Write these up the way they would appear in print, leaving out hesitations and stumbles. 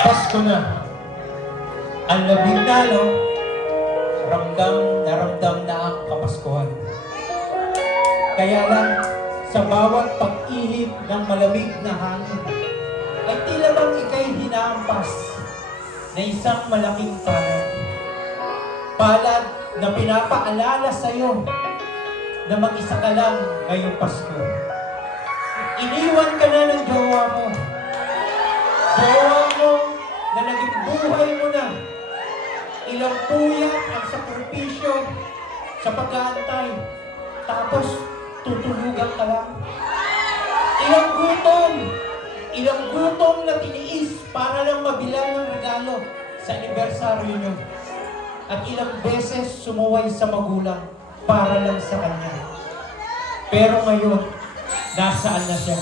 Pasko na. Ang labing na, no? Ramdam na ramdam na ang Kapaskuhan. Kaya lang, sa bawat pag-ihip ng malamig na hangin, ay tila bang ika'y hinahampas na isang malaking palad. Palad na pinapaalala sa'yo na mag-isa ka lang ngayong Pasko. Iniwan ka na ng jowa mo. Jowa mo na naging buhay mo na. Ilang puyat ang sakripisyo sa pag-aantay. Tapos, tutulugan ka lang. Ilang gutom na tiniis para lang mabilan ng regalo sa anibersaryo nyo. At ilang beses sumuway sa magulang para lang sa kanya. Pero ngayon, nasaan na siya?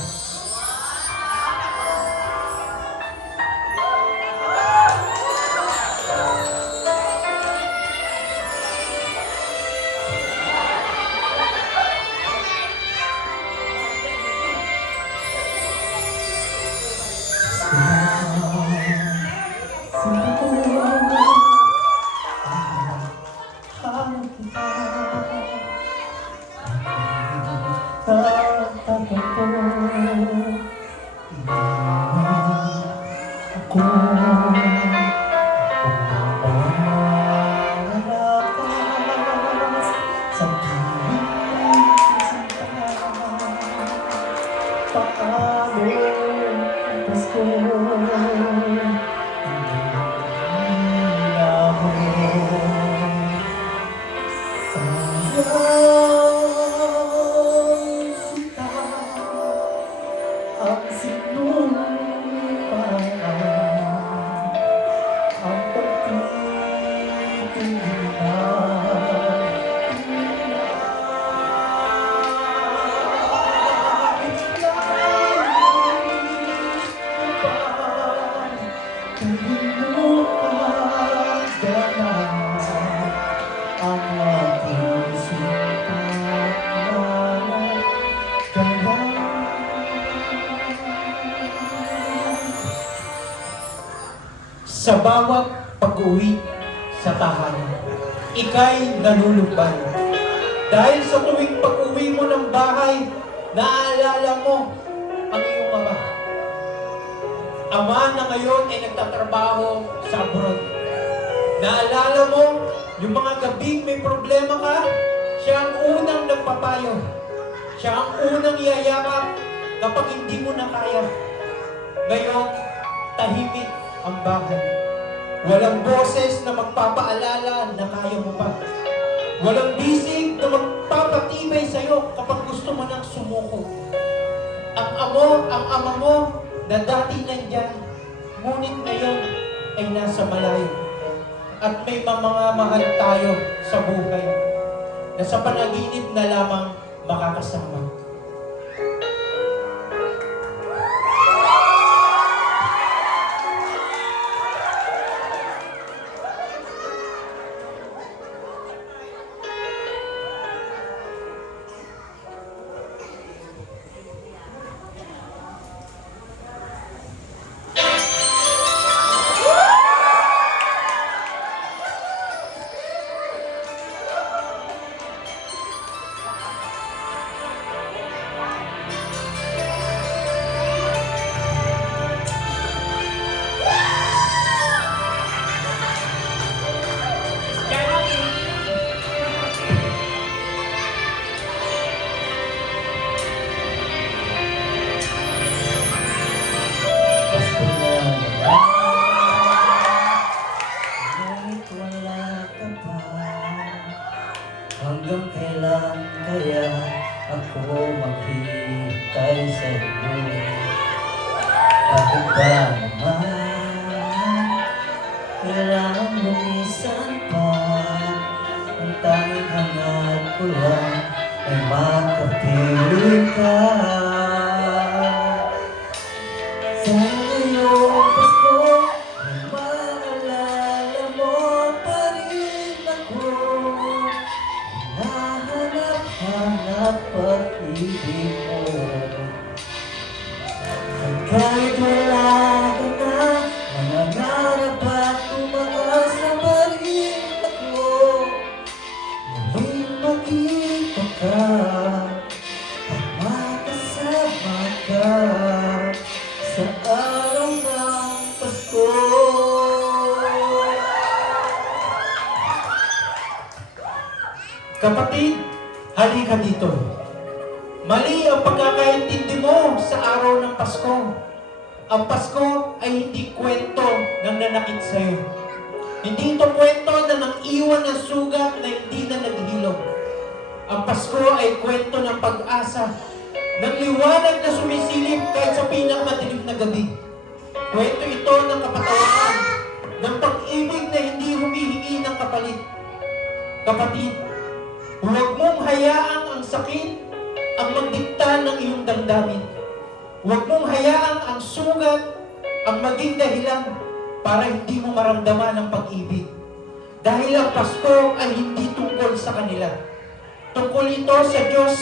Sa bawat pag-uwi sa tahanan, ika'y nalulubay. Dahil sa tuwing pag-uwi mo ng bahay, naaalala mo ang iyong ama. Ama na ngayon ay nagtatrabaho sa abroad. Naalala mo yung mga gabing may problema ka, siya ang unang nagpapayo. Siya ang unang iyayakap kapag hindi mo na kaya. Ngayon, tahimik ang bahay. Walang boses na magpapaalala na kaya mo pa. Walang bisig na magpapatibay sa'yo kapag gusto mo nang sumuko. Ang ama mo na dati nandyan, ngunit ngayon ay nasa malayo. At may mga mahal tayo sa buhay na sa panaginip na lamang makakasama. Kapatid, halika dito. Mali ang pagkakaintindi mo sa araw ng Pasko. Ang Pasko ay hindi kwento ng nanakit sa'yo. Hindi ito kwento na nang iwan ng sugat na hindi na naghilom. Ang Pasko ay kwento ng pag-asa, ng liwanag na sumisilip kahit sa pinakamadilim na gabi. Kwento ito ng kapatawaran, ng pag-ibig na hindi humihingi ng kapalit. Kapatid, huwag mong hayaang ang sakit ang magdikta ng iyong damdamin. Huwag mong hayaang ang sugat ang maging dahilan para hindi mo maramdaman ang pag-ibig. Dahil ang Pasko ay hindi tungkol sa kanila. Tungkol ito sa Diyos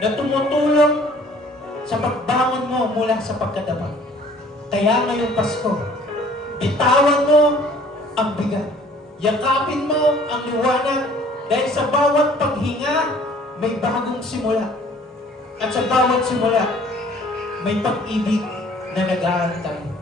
na tumutulong sa pagbangon mo mula sa pagkadapa. Kaya ngayong Pasko, bitawan mo ang bigat. Yakapin mo ang liwanag dahil sa bawat paghinga, may bagong simula. At sa bawat simula, may pag-ibig na nag-aantay.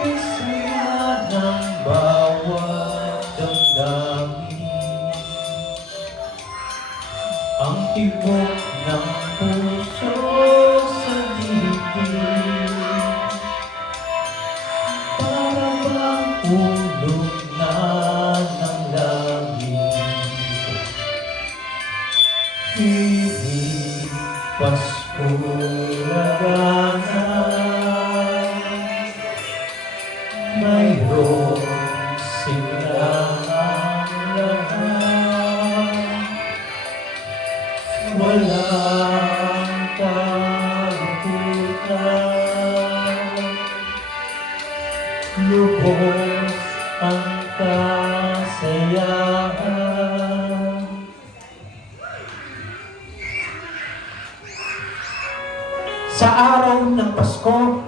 Isaya ng bawat damdamin, ang tibok ng puso sa dibdib, para bang ulog na ng langit. Hindi Pasko labanan, mayroong silang lahat, walang kalungkutan, lubos ang kasayahan. Sa araw ng Pasko,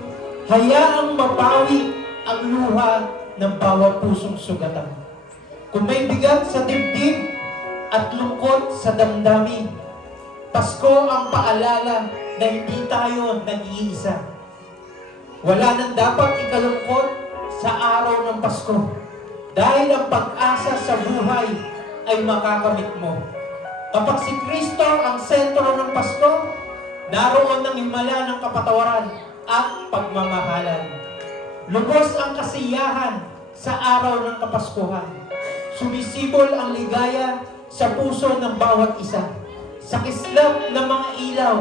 hayaang mapawi ang luha ng bawat pusong sugatan. Kung may bigat sa dibdib at lungkot sa damdamin, Pasko ang paalala na hindi tayo nag-iisa. Wala nang dapat ikalungkot sa araw ng Pasko dahil ang pag-asa sa buhay ay makakamit mo. Kapag si Kristo ang sentro ng Pasko, naroon ang himala ng kapatawaran at pagmamahalan. Lubos ang kasiyahan sa araw ng Kapaskuhan. Sumisibol ang ligaya sa puso ng bawat isa. Sa kislap ng mga ilaw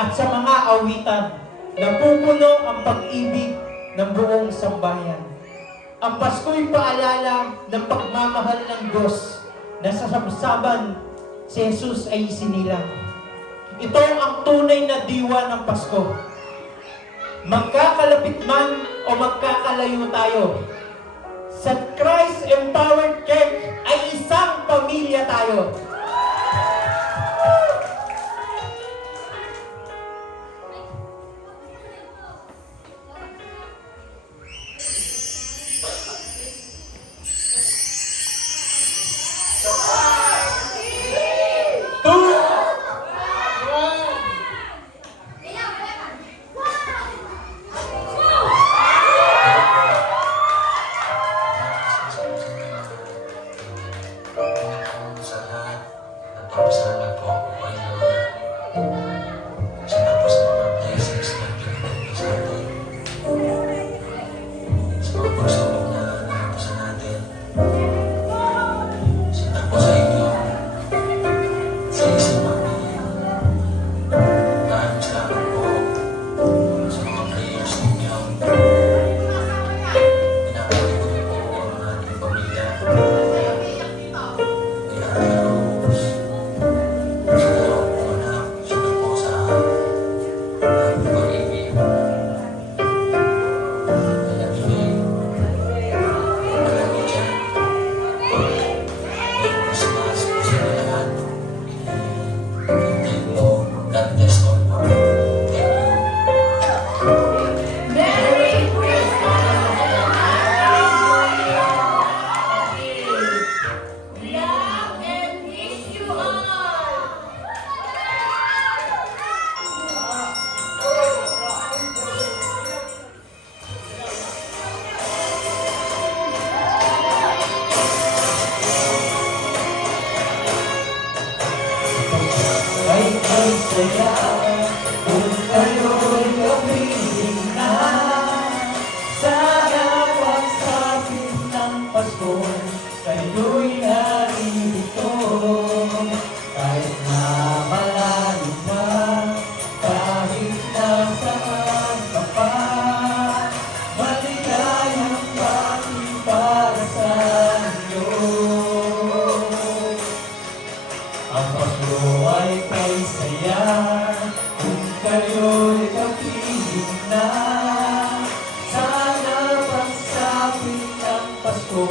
at sa mga awitan, napupuno ang pag-ibig ng buong sambayan. Ang Pasko'y paalala ng pagmamahal ng Diyos na sa sabsaban si Jesus ay isinilang. Ito ang tunay na diwa ng Pasko. Magkakalapit man o magkakalayo tayo, sa Christ Empowered Church ay isang pamilya tayo. Sa lahat na. Sana pagsapit ng Pasko